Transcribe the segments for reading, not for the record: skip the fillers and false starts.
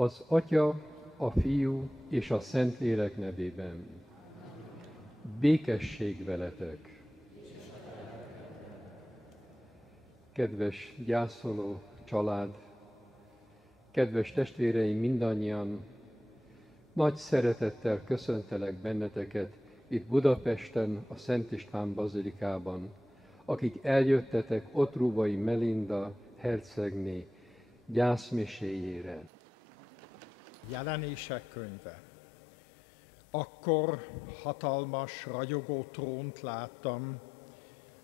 Az Atya, a Fiú és a Szentlélek nevében. Békesség veletek! Kedves gyászoló család, kedves testvéreim mindannyian, nagy szeretettel köszöntelek benneteket itt Budapesten, a Szent István bazilikában, akik eljöttetek Ottrubai Melinda hercegné gyászmiséjére. Jelenések könyve. Akkor hatalmas, ragyogó trónt láttam,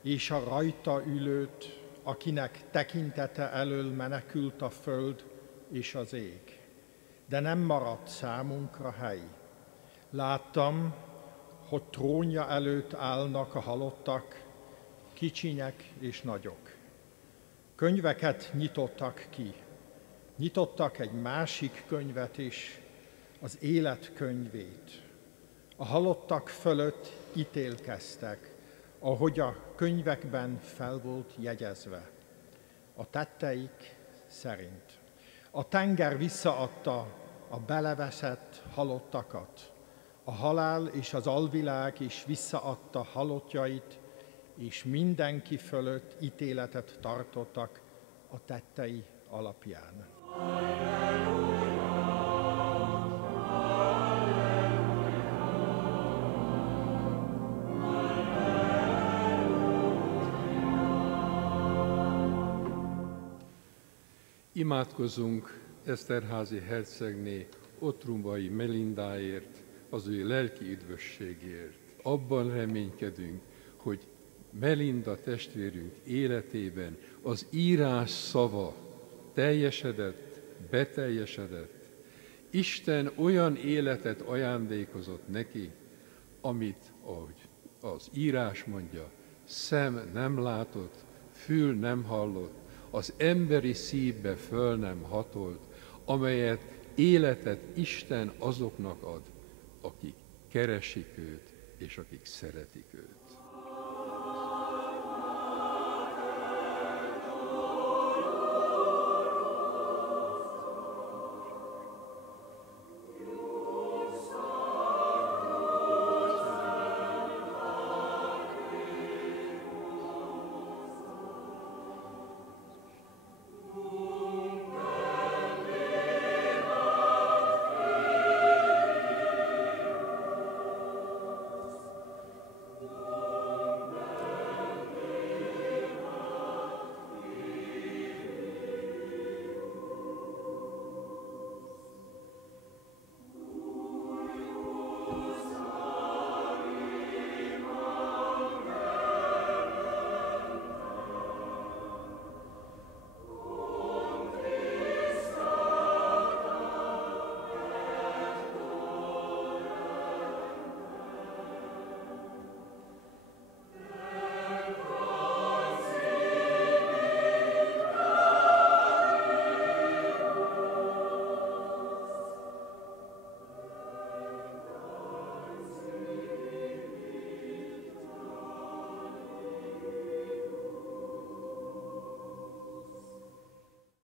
és a rajta ülőt, akinek tekintete elől menekült a föld és az ég. De nem maradt számunkra hely. Láttam, hogy trónja előtt állnak a halottak, kicsinyek és nagyok. Könyveket nyitottak ki. Nyitottak egy másik könyvet is, az élet könyvét. A halottak fölött ítélkeztek, ahogy a könyvekben fel volt jegyezve, a tetteik szerint. A tenger visszaadta a beleveszett halottakat, a halál és az alvilág is visszaadta halottjait, és mindenki fölött ítéletet tartottak a tettei alapján. Imádkozzunk Eszterházy hercegné Ottrubai Melindáért, az ő lelki üdvösségért. Abban reménykedünk, hogy Melinda testvérünk életében az írás szava teljesedett, beteljesedett. Isten olyan életet ajándékozott neki, amit, ahogy az írás mondja, szem nem látott, fül nem hallott, az emberi szívbe föl nem hatolt, amelyet életet Isten azoknak ad, akik keresik őt, és akik szeretik őt.